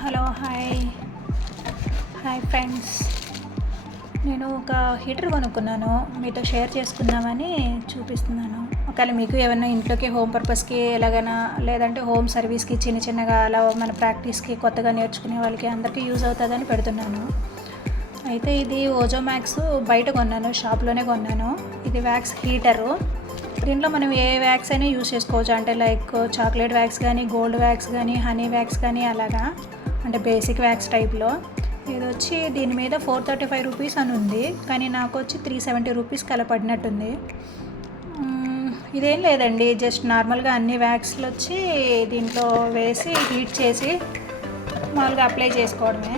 Hello hi hi friends. నేను ఒక heater కొనుక్కున్నాను, మీతో షేర్ చేసుకుందామని చూపిస్తున్నాను. ఒకవేళ మీకు ఏమైనా ఇంట్లోకి హోమ్ పర్పస్కి ఎలాగైనా లేదంటే హోమ్ సర్వీస్కి చిన్నగా అలా మన ప్రాక్టీస్కి కొత్తగా నేర్చుకునే వాళ్ళకి అందరికీ యూజ్ అవుతుందని పెడుతున్నాను. అయితే ఇది ఓజో మ్యాక్స్ బయట కొన్నాను, షాప్లోనే కొన్నాను. ఇది వ్యాక్స్ హీటరు. దీంట్లో మనం ఏ వ్యాక్స్ అయినా యూజ్ చేసుకోవచ్చు, అంటే లైక్ చాక్లెట్ వ్యాక్స్ కానీ, గోల్డ్ వ్యాక్స్ కానీ, హనీ వ్యాక్స్ కానీ, అలాగా అంటే బేసిక్ వ్యాక్స్ టైప్లో. ఇది వచ్చి దీని మీద 435 రూపీస్ అని ఉంది, కానీ నాకు వచ్చి 370 రూపీస్కి అలా పడినట్టుంది. ఇదేం లేదండి, జస్ట్ నార్మల్గా అన్ని వ్యాక్స్లు వచ్చి దీంట్లో వేసి హీట్ చేసి మామూలుగా అప్లై చేసుకోవడమే.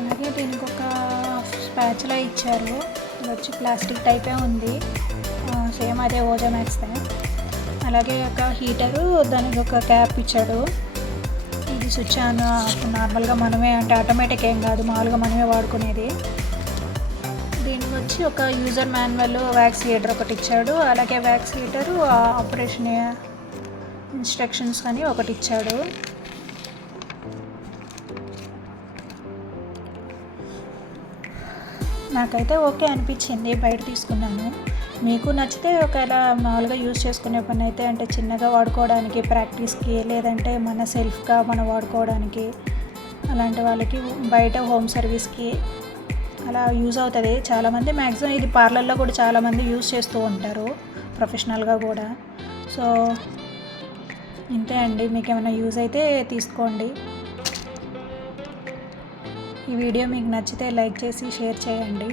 అలాగే దీనికి ఒక స్పాచులా ఇచ్చారు, ఇది వచ్చి ప్లాస్టిక్ టైపే ఉంది, సేమ్ అదే ఓజో మ్యాక్స్దే. అలాగే ఒక హీటరు, దానికి ఒక క్యాప్ ఇచ్చాడు. ఇది స్విచ్ ఆన్ నార్మల్గా మనమే, అంటే ఆటోమేటిక్ ఏం కాదు, మామూలుగా మనమే వాడుకునేది. దీనికి వచ్చి ఒక యూజర్ మాన్యువల్, వ్యాక్స్ హీటర్ ఒకటి ఇచ్చాడు. అలాగే వ్యాక్స్ హీటరు ఆపరేషన్ ఇన్స్ట్రక్షన్స్ అని ఒకటి ఇచ్చాడు. నాకైతే ఓకే అనిపించింది, బయట తీసుకున్నాను. మీకు నచ్చితే ఒకవేళ మామూలుగా యూజ్ చేసుకునే పని అయితే, అంటే చిన్నగా వాడుకోవడానికి ప్రాక్టీస్కి, లేదంటే మన సెల్ఫ్గా మనం వాడుకోవడానికి, అలాంటి వాళ్ళకి బయట హోమ్ సర్వీస్కి అలా యూజ్ అవుతుంది. చాలామంది మ్యాక్సిమం ఇది పార్లర్లో కూడా చాలామంది యూజ్ చేస్తూ ఉంటారు, ప్రొఫెషనల్గా కూడా. సో ఇంతే అండి, మీకు ఏమైనా యూజ్ అయితే తీసుకోండి. ఈ వీడియో మీకు నచ్చితే లైక్ చేసి షేర్ చేయండి.